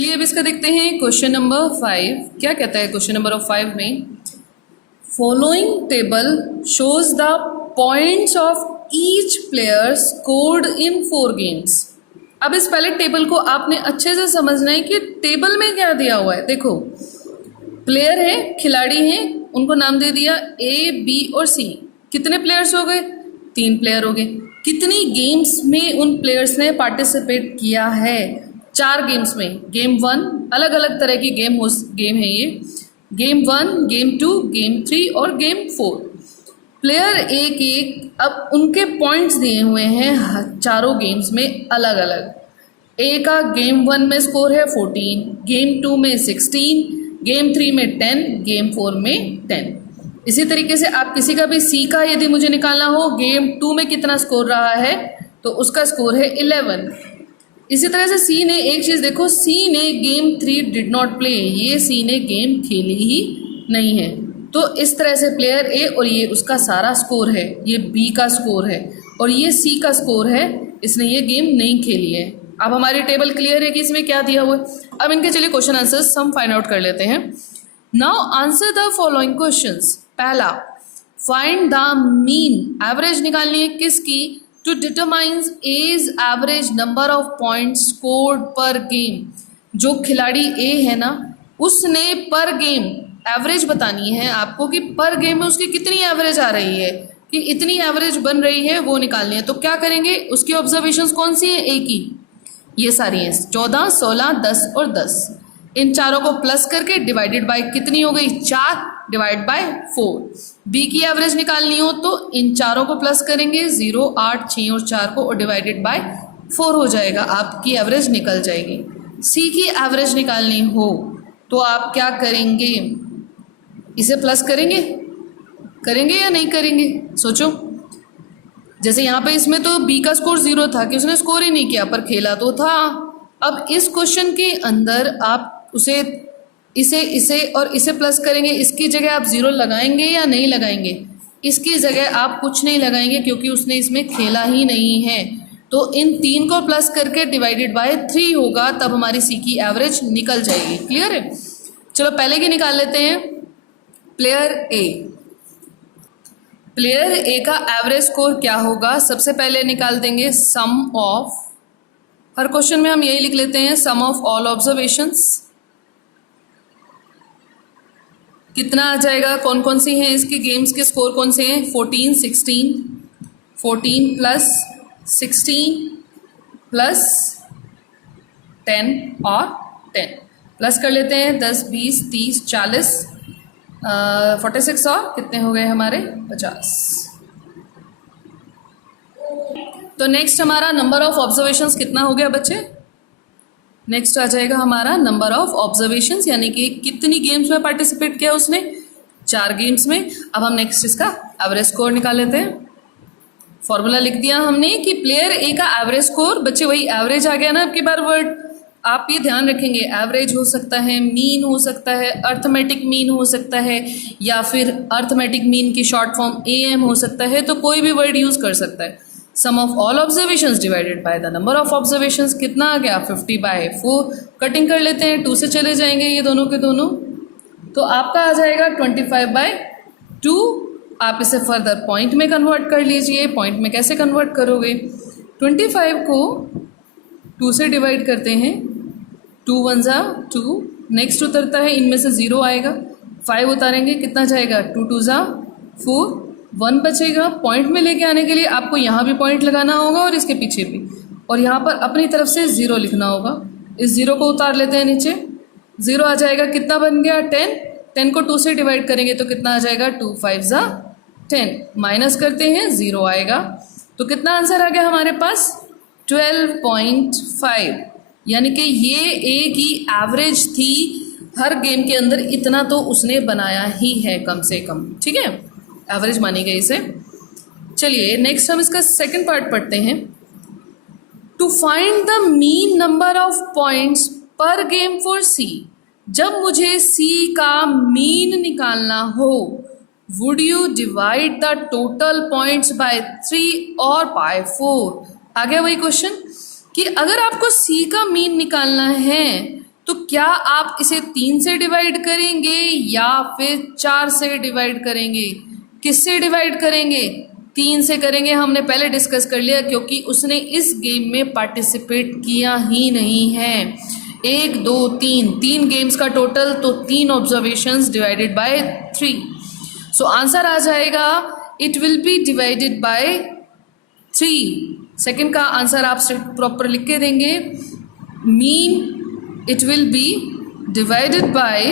चलिए अब इसका देखते हैं क्वेश्चन नंबर 5 क्या कहता है। क्वेश्चन नंबर 5 में following table shows the points of each player scored in 4 games. अब इस पहले टेबल को आपने अच्छे से समझना है कि टेबल में क्या दिया हुआ है। देखो प्लेयर है, खिलाड़ी हैं, उनको नाम दे दिया ए बी और सी। कितने प्लेयर्स हो गए? 3 प्लेयर हो गए। कितनी गेम्स में उन प्लेयर्स ने पार्टिसिपेट किया है? 4 गेम्स में। गेम 1 अलग अलग तरह की गेम है ये। गेम 1, गेम 2, गेम 3 और गेम 4। प्लेयर एक एक अब उनके पॉइंट्स दिए हुए हैं चारों गेम्स में अलग अलग। ए का गेम 1 में स्कोर है 14, गेम 2 में 16, गेम 3 में 10, गेम 4 में 10। इसी तरीके से आप किसी का भी सी का यदि मुझे निकालना हो, गेम 2 में कितना स्कोर रहा है तो उसका स्कोर है 11। इसी तरह से सी ने एक चीज़ देखो, सी ने गेम 3 डिड नॉट प्ले, ये सी ने गेम खेली ही नहीं है। तो इस तरह से प्लेयर ए और ये उसका सारा स्कोर है, ये बी का स्कोर है और ये सी का स्कोर है, इसने ये गेम नहीं खेली है। अब हमारी टेबल क्लियर है कि इसमें क्या दिया हुआ है। अब इनके चलिए क्वेश्चन आंसर्स हम फाइंड आउट कर लेते हैं। Now answer the following questions. पहला, फाइंड द मीन, एवरेज निकालनी है किसकी? To determines as average number of points scored per game. जो खिलाड़ी ए है ना, उसने पर गेम एवरेज बतानी है आपको कि पर गेम में उसकी कितनी एवरेज आ रही है, कि इतनी एवरेज बन रही है वो निकालनी है। तो क्या करेंगे, उसकी ऑब्जर्वेशंस कौन सी है? ए की, ये सारी हैं 14, 16, 10 और 10। इन चारों को प्लस करके डिवाइडेड बाय कितनी हो गई? 4 डिवाइड बाय 4। बी की एवरेज निकालनी हो तो इन चारों को प्लस करेंगे, 0, 8, 6 और 4 को, और डिवाइडेड बाय 4 हो जाएगा, आपकी एवरेज निकल जाएगी। सी की एवरेज निकालनी हो तो आप क्या करेंगे? इसे प्लस करेंगे या नहीं करेंगे? सोचो। जैसे यहाँ पे इसमें तो बी का स्कोर 0 था कि उसने स्कोर ही नहीं किया, पर खेला तो था। अब इस क्वेश्चन के अंदर आप उसे इसे और इसे प्लस करेंगे। इसकी जगह आप 0 लगाएंगे या नहीं लगाएंगे? इसकी जगह आप कुछ नहीं लगाएंगे क्योंकि उसने इसमें खेला ही नहीं है। तो इन 3 को प्लस करके डिवाइडेड बाय 3 होगा, तब हमारी सी की एवरेज निकल जाएगी। क्लियर है? चलो पहले की निकाल लेते हैं। प्लेयर ए का एवरेज स्कोर क्या होगा? सबसे पहले निकाल देंगे सम ऑफ, हर क्वेश्चन में हम यही लिख लेते हैं, सम ऑफ ऑल ऑब्जर्वेशंस। कितना आ जाएगा? कौन कौन सी हैं इसकी गेम्स के स्कोर कौन से हैं? 14, 16, 14 प्लस 16 प्लस 10 और 10 प्लस कर लेते हैं 10, 20, 30, 40, 46 और कितने हो गए हमारे? 50। तो नेक्स्ट हमारा नंबर ऑफ ऑब्जर्वेशंस कितना हो गया बच्चे? नेक्स्ट आ जाएगा हमारा नंबर ऑफ ऑब्जर्वेशंस, यानी कि कितनी गेम्स में पार्टिसिपेट किया उसने? 4 गेम्स में। अब हम नेक्स्ट इसका एवरेज स्कोर निकाल लेते हैं। फॉर्मूला लिख दिया हमने कि प्लेयर ए का एवरेज स्कोर, बच्चे वही एवरेज आ गया ना अब की बार वर्ड। आप ये ध्यान रखेंगे, एवरेज हो सकता है, मीन हो सकता है, अर्थमेटिक मीन हो सकता है, या फिर अर्थमेटिक मीन की शॉर्ट फॉर्म AM हो सकता है, तो कोई भी वर्ड यूज़ कर सकता है। Sum of all observations divided by the number of observations कितना आ गया? 50/4। कटिंग कर लेते हैं, 2 से चले जाएंगे ये दोनों के दोनों, तो आपका आ जाएगा 25/2। आप इसे फर्दर पॉइंट में कन्वर्ट कर लीजिए। पॉइंट में कैसे कन्वर्ट करोगे? 25 को 2 से डिवाइड करते हैं, 2 1 जा 2, नेक्स्ट उतरता है, इनमें से 0 आएगा, 5 उतारेंगे, कितना जाएगा? 2 2 जा 4, 1 बचेगा। पॉइंट में लेके आने के लिए आपको यहाँ भी पॉइंट लगाना होगा और इसके पीछे भी, और यहाँ पर अपनी तरफ से 0 लिखना होगा। इस 0 को उतार लेते हैं नीचे, 0 आ जाएगा, कितना बन गया? 10। 10 को 2 से डिवाइड करेंगे तो कितना आ जाएगा? 2 5 जा 10, माइनस करते हैं 0 आएगा, तो कितना आंसर आ गया हमारे पास? 12.5। यानी कि ये ए की एवरेज थी, हर गेम के अंदर इतना तो उसने बनाया ही है कम से कम। ठीक है, एवरेज मानी गई इसे। चलिए नेक्स्ट हम इसका सेकंड पार्ट पढ़ते हैं। To find the mean number of points per game for C. जब मुझे सी का मीन निकालना हो, would you divide the total points by 3 और बाय 4? आ गया वही क्वेश्चन कि अगर आपको सी का मीन निकालना है तो क्या आप इसे 3 से डिवाइड करेंगे या फिर 4 से डिवाइड करेंगे? किससे डिवाइड करेंगे? 3 से करेंगे। हमने पहले डिस्कस कर लिया क्योंकि उसने इस गेम में पार्टिसिपेट किया ही नहीं है। 1 2 3 गेम्स का टोटल, तो 3 observations divided by 3। So answer आ जाएगा it will be divided by 3। Second का आंसर आप प्रॉपर लिख के देंगे। Mean it will be divided by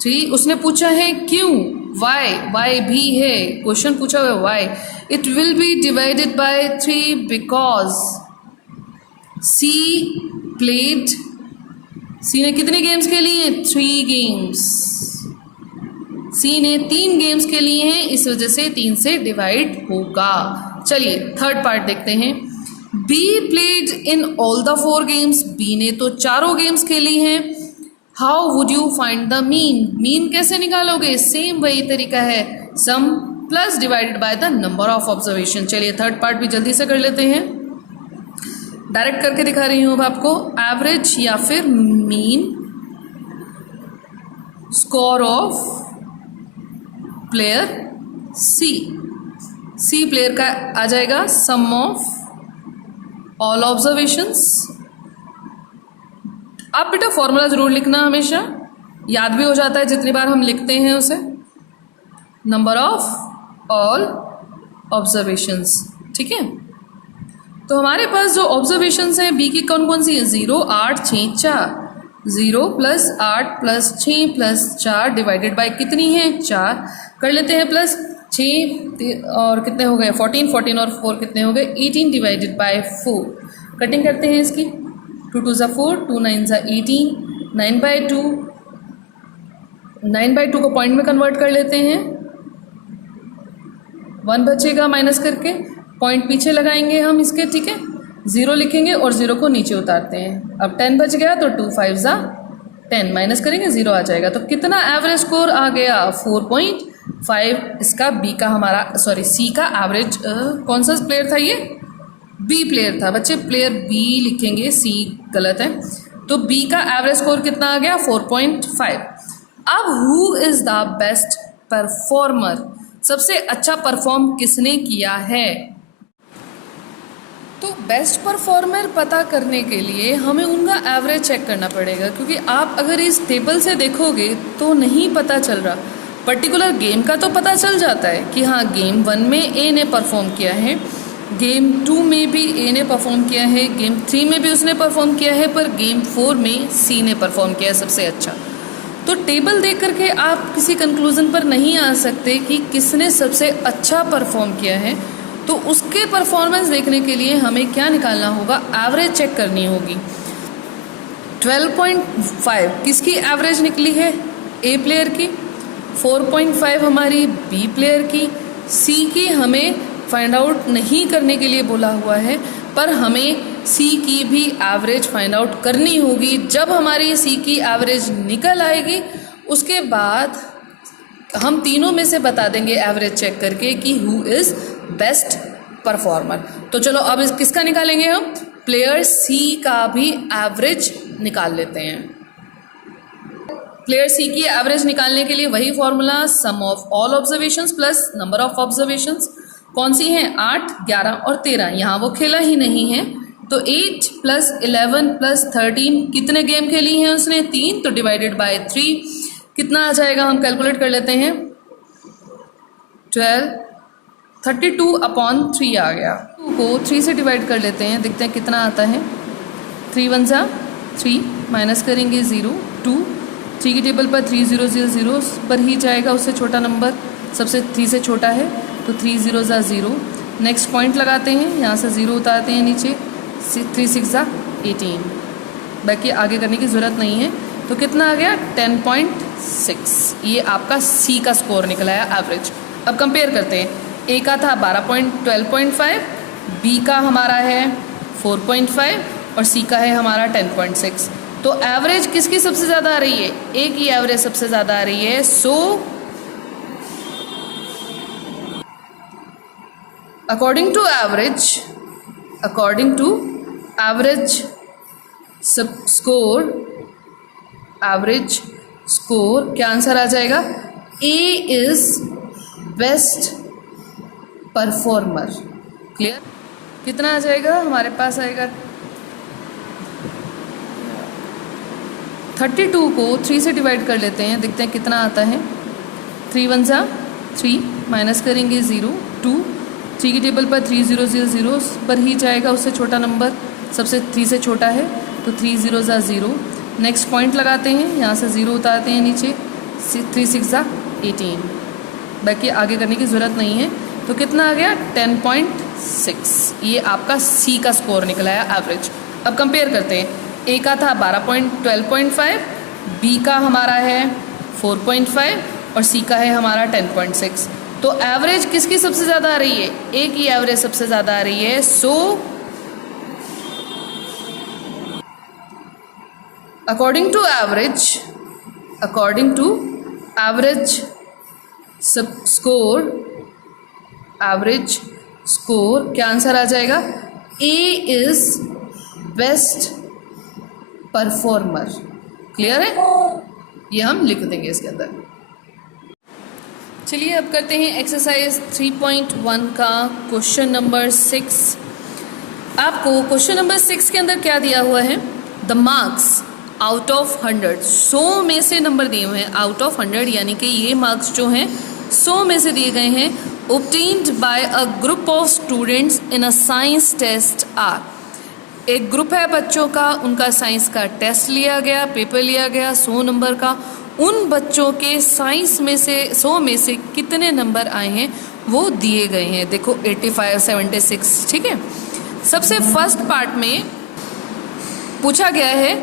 3। उसने पूछा है क्यों, वाई भी है, क्वेश्चन पूछा हुआ है why. It will be divided by 3 because C played, C ने कितने गेम्स के लिए? 3 गेम्स। सी ने 3 गेम्स के लिए हैं, इस वजह से 3 से डिवाइड होगा। चलिए थर्ड पार्ट देखते हैं। B played in all the 4 games, B ने तो चारों गेम्स खेली हैं। How would you find the mean, mean कैसे निकालोगे? सेम वही तरीका है, sum plus divided by the number of observation. चलिए थर्ड पार्ट भी जल्दी से कर लेते हैं, डायरेक्ट करके दिखा रही हूँ अब आपको। एवरेज या फिर mean score of player C, C player का आ जाएगा सम ऑफ ऑल ऑब्जर्वेशंस। आप बेटा फॉर्मूला जरूर लिखना, हमेशा याद भी हो जाता है जितनी बार हम लिखते हैं उसे। नंबर ऑफ ऑल ऑब्जर्वेशंस, ठीक है। तो हमारे पास जो ऑब्जर्वेशंस हैं बी की कौन कौन सी है? 0 8 6 4। 0 + 8 + 6 + 4 डिवाइडेड बाय कितनी है? 4। कर लेते हैं प्लस 6 और कितने हो गए? 14 14 और 4 कितने हो गए? 18 डिवाइडेड बाय 4। कटिंग करते हैं इसकी। 2 2 = 4, 2 9 = 18, 9/2। 9/2 को पॉइंट में कन्वर्ट कर लेते हैं। 1 बचेगा माइनस करके, पॉइंट पीछे लगाएंगे हम इसके, ठीक है। 0 लिखेंगे और 0 को नीचे उतारते हैं। अब 10 बच गया तो 2 5 = 10, माइनस करेंगे 0 आ जाएगा। तो कितना एवरेज स्कोर आ गया? 4.5। इसका बी का हमारा सॉरी सी का एवरेज कौन सा प्लेयर था? ये बी प्लेयर था। बच्चे प्लेयर बी लिखेंगे, सी गलत है। तो बी का एवरेज स्कोर कितना आ गया? 4.5। अब who is the best performer, सबसे अच्छा परफॉर्म किसने किया है? तो बेस्ट परफॉर्मर पता करने के लिए हमें उनका एवरेज चेक करना पड़ेगा, क्योंकि आप अगर इस टेबल से देखोगे तो नहीं पता चल रहा। पर्टिकुलर गेम का तो पता चल जाता है कि हाँ गेम 1 में ए ने परफॉर्म किया है, गेम 2 में भी ए ने परफॉर्म किया है, गेम 3 में भी उसने परफॉर्म किया है, पर गेम 4 में सी ने परफॉर्म किया है सबसे अच्छा। तो टेबल देख करके आप किसी कंक्लूज़न पर नहीं आ सकते कि किसने सबसे अच्छा परफॉर्म किया है। तो उसके परफॉर्मेंस देखने के लिए हमें क्या निकालना होगा? एवरेज चेक करनी होगी। 12.5 किसकी एवरेज निकली है? ए प्लेयर की। 4.5 हमारी बी प्लेयर की। सी की हमें फाइंड आउट नहीं करने के लिए बोला हुआ है, पर हमें सी की भी एवरेज फाइंड आउट करनी होगी। जब हमारी सी की एवरेज निकल आएगी उसके बाद हम तीनों में से बता देंगे एवरेज चेक करके कि हु इज़ बेस्ट परफॉर्मर। तो चलो अब इस किसका निकालेंगे हम? प्लेयर सी का भी एवरेज निकाल लेते हैं। प्लेयर सी की एवरेज निकालने के लिए वही formula, sum of all observations plus number of observations. कौन सी हैं? 8 11 और 13। यहाँ वो खेला ही नहीं है, तो 8 + 11 + 13 कितने गेम खेली हैं उसने? 3। तो डिवाइडेड बाय 3 कितना आ जाएगा? हम कैलकुलेट कर लेते हैं। 32/3 आ गया। 2 को 3 से डिवाइड कर लेते हैं, देखते हैं कितना आता है। 3 1 = 3, माइनस करेंगे 0 2। 3 की टेबल पर 3 0 0 0 पर ही जाएगा, उससे छोटा नंबर सबसे 3 से छोटा है, तो 3 0 = 0। नेक्स्ट पॉइंट लगाते हैं, यहाँ से 0 उतारते हैं नीचे। 3 6 = 18। बाकी आगे करने की ज़रूरत नहीं है। तो कितना आ गया? 10.6। ये आपका सी का स्कोर निकला है एवरेज। अब कंपेयर करते हैं। ए का था 12.5, बी का हमारा है 4.5 और सी का है हमारा 10.6। तो एवरेज किसकी सबसे ज़्यादा आ रही है? ए की एवरेज सबसे ज़्यादा आ रही है। So according to average score, average score, क्या आंसर आ जाएगा? A is best performer. Clear? कितना आ जाएगा हमारे पास? आएगा 32 को 3 से डिवाइड कर लेते हैं, देखते हैं कितना आता है। 3 1 जा 3, माइनस करेंगे 0 2, 3 की टेबल पर 3 0 0 0 पर ही जाएगा, उससे छोटा नंबर सबसे 3 से छोटा है तो 3 0 जा 0। नेक्स्ट पॉइंट लगाते हैं, यहाँ से 0 उतारते हैं नीचे, 3 6 जा 18। बाकी आगे करने की ज़रूरत नहीं है। तो कितना आ गया? 10.6। ये आपका सी का स्कोर निकला है, एवरेज। अब कंपेयर करते हैं, ए का था 12.5, बी का हमारा है 4.5 और सी का है हमारा 10.6। तो एवरेज किसकी सबसे ज़्यादा आ रही है? ए की एवरेज सबसे ज़्यादा आ रही है। So according to average score, क्या आंसर आ जाएगा? A is best performer. Clear है? ये हम लिख देंगे इसके अंदर। चलिए अब करते हैं एक्सरसाइज 3.1 का क्वेश्चन नंबर 6। आपको क्वेश्चन नंबर 6 के अंदर क्या दिया हुआ है? द मार्क्स आउट ऑफ 100, 100 में से नंबर दिए हुए हैं आउट ऑफ 100, यानी कि ये मार्क्स जो हैं 100 में से दिए गए हैं। obtained by a group of students in a science test are, एक ग्रुप है बच्चों का, उनका साइंस का टेस्ट लिया गया, पेपर लिया गया 100 नंबर का। उन बच्चों के साइंस में से 100 में से कितने नंबर आए हैं वो दिए गए हैं। देखो 85 76, ठीक है। सबसे फर्स्ट पार्ट में पूछा गया है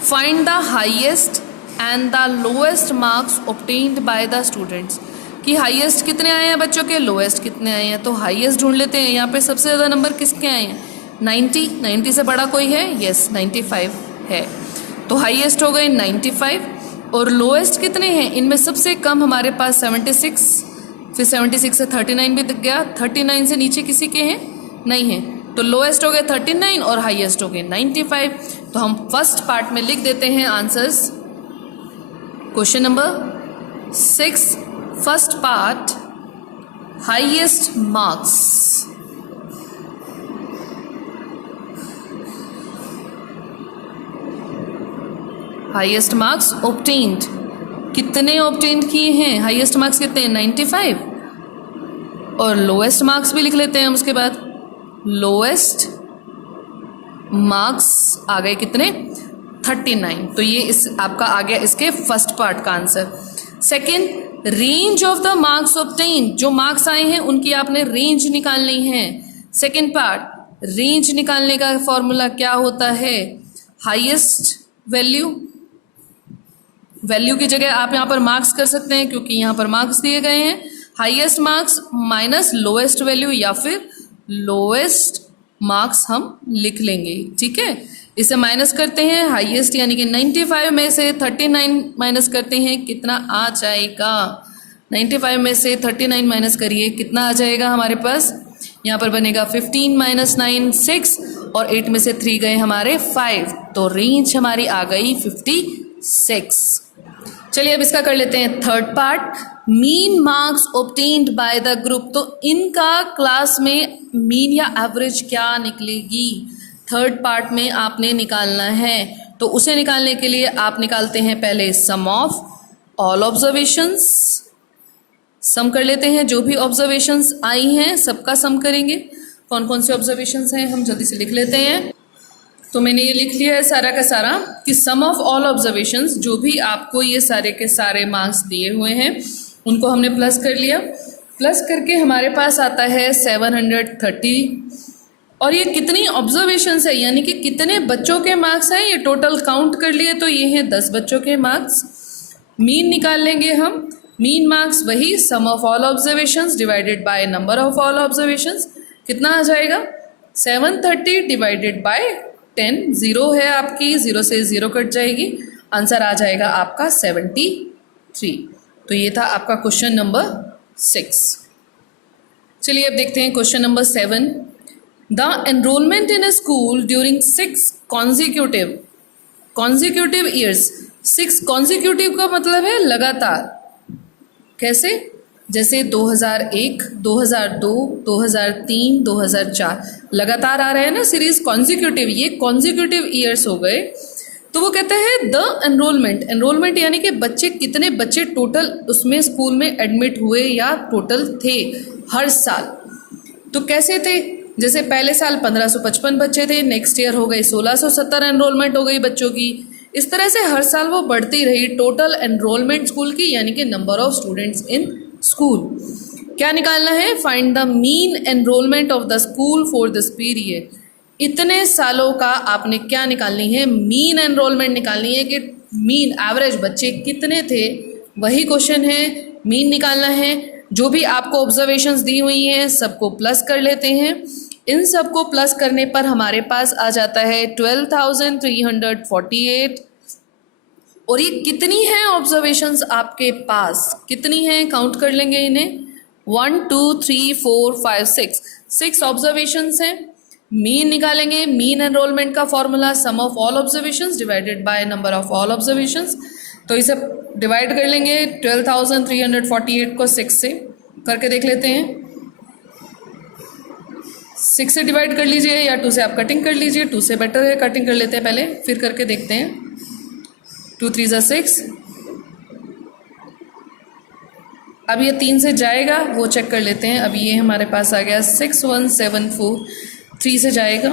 find the highest and the lowest marks obtained by the students, कि हाईएस्ट कितने आए हैं बच्चों के, लोएस्ट कितने आए हैं। तो हाईएस्ट ढूंढ लेते हैं। यहाँ पे सबसे ज़्यादा नंबर किसके आए हैं? 90 से बड़ा कोई है? यस 95 है, तो हाईएस्ट हो गए 95। और लोएस्ट कितने हैं? इनमें सबसे कम हमारे पास 76, फिर 76 से 39 भी दिख गया। 39 से नीचे किसी के हैं? नहीं है, तो लोएस्ट हो गए 39 और हाईएस्ट हो गए 95। तो हम फर्स्ट पार्ट में लिख देते हैं answers. Question number 6 first part, highest marks, highest marks obtained, कितने ऑब्टेन्ड किए हैं? हाईएस्ट मार्क्स कितने हैं? 95। और लोएस्ट मार्क्स भी लिख लेते हैं हम उसके बाद। लोएस्ट मार्क्स आ गए कितने? 39। तो ये इस आपका आ गया इसके फर्स्ट पार्ट का answer. Second, range of the marks obtained, जो मार्क्स आए हैं उनकी आपने रेंज निकालनी है। सेकंड पार्ट, रेंज निकालने का फॉर्मूला क्या होता है? हाईएस्ट वैल्यू की जगह आप यहाँ पर मार्क्स कर सकते हैं क्योंकि यहाँ पर मार्क्स दिए गए हैं। Highest marks minus lowest value, या फिर लोएस्ट मार्क्स हम लिख लेंगे, ठीक है। इसे माइनस करते हैं, हाईएस्ट यानी कि 95 में से 39 माइनस करते हैं, कितना आ जाएगा? 95 में से 39 माइनस करिए, कितना आ जाएगा हमारे पास? यहाँ पर बनेगा 15 माइनस 9 6, और 8 में से 3 गए हमारे 5, तो रेंज हमारी आ गई 56। चलिए अब इसका कर लेते हैं third part, mean marks obtained by the group. तो इनका क्लास में मीन या एवरेज क्या निकलेगी? थर्ड पार्ट में आपने निकालना है। तो उसे निकालने के लिए आप निकालते हैं पहले सम ऑफ ऑल ऑब्जर्वेशंस। सम कर लेते हैं, जो भी ऑब्जर्वेशंस आई हैं सबका सम करेंगे। कौन कौन से ऑब्जर्वेशंस हैं हम जल्दी से लिख लेते हैं। तो मैंने ये लिख लिया है सारा का सारा कि सम ऑफ ऑल ऑब्जर्वेशंस, जो भी आपको ये सारे के सारे मार्क्स दिए हुए हैं उनको हमने प्लस कर लिया। प्लस करके हमारे पास आता है 730। और ये कितनी ऑब्जर्वेशंस है यानी कि कितने बच्चों के मार्क्स हैं, ये टोटल काउंट कर लिए तो ये हैं 10 बच्चों के मार्क्स। मीन निकाल लेंगे हम। मीन मार्क्स वही sum of all observations divided by number of all observations. कितना आ जाएगा? 730 डिवाइडेड बाय 10। 0 है आपकी, 0 से 0 कट जाएगी, आंसर आ जाएगा आपका 73। तो ये था आपका क्वेश्चन नंबर 6। चलिए अब देखते हैं question number 7। The enrolment in A school during 6 consecutive consecutive years, 6 consecutive का मतलब है लगातार। कैसे? जैसे 2001, 2002, 2003, 2004 लगातार आ रहे हैं ना सीरीज कॉन्जिक्यूटिव, ये कॉन्जिक्यूटिव ईयर्स हो गए। तो वो कहते हैं द एनरोलमेंट यानी कि बच्चे कितने बच्चे टोटल उसमें स्कूल में एडमिट हुए या टोटल थे हर साल। तो कैसे थे? जैसे पहले साल 1555 बच्चे थे, नेक्स्ट ईयर हो गई 1670 एनरोलमेंट हो गई बच्चों की। इस तरह से हर साल वो बढ़ती रही टोटल एनरोलमेंट स्कूल की, यानी कि number of students in school. क्या निकालना है? Find the mean enrolment of the school for this period. इतने सालों का आपने क्या निकालनी है? मीन एनरोलमेंट निकालनी है कि मीन एवरेज बच्चे कितने थे, वही क्वेश्चन है। मीन निकालना है। जो भी आपको ऑब्जर्वेशंस दी हुई हैं सबको प्लस कर लेते हैं। इन सबको प्लस करने पर हमारे पास आ जाता है 12,348। और ये कितनी हैं ऑब्जर्वेशंस आपके पास? कितनी हैं? काउंट कर लेंगे इन्हें। 1 2 3 4 5 6 ऑब्जर्वेशंस हैं। मीन निकालेंगे। मीन एनरोलमेंट का formula sum of all observations divided by number of all observations. तो इसे डिवाइड कर लेंगे 12,348 को 6 से करके देख लेते हैं। 6 से डिवाइड कर लीजिए या 2 से आप कटिंग कर लीजिए। 2 से बेटर है, कटिंग कर लेते हैं पहले, फिर करके देखते हैं। 2 3 ज़ा 6। अब ये 3 से जाएगा, वो चेक कर लेते हैं। अब ये हमारे पास आ गया 6174। 3 से जाएगा,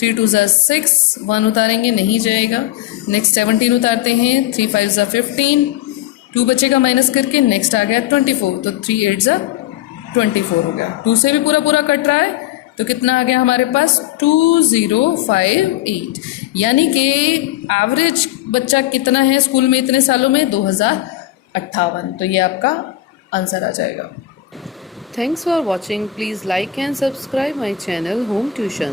3 2 ज़ा 6, 1 उतारेंगे, नहीं जाएगा। नेक्स्ट 17 उतारते हैं, 3 5 ज़ा 15, 2 बचेगा माइनस करके, नेक्स्ट आ गया 24, तो 3 8 ज़ा 24 हो गया। 2 से भी पूरा पूरा कट रहा है, तो कितना आ गया हमारे पास? 2058। यानी कि एवरेज बच्चा कितना है स्कूल में इतने सालों में? 2058। तो ये आपका आंसर आ जाएगा। Thanks for watching. Please like and subscribe my channel Home Tuition.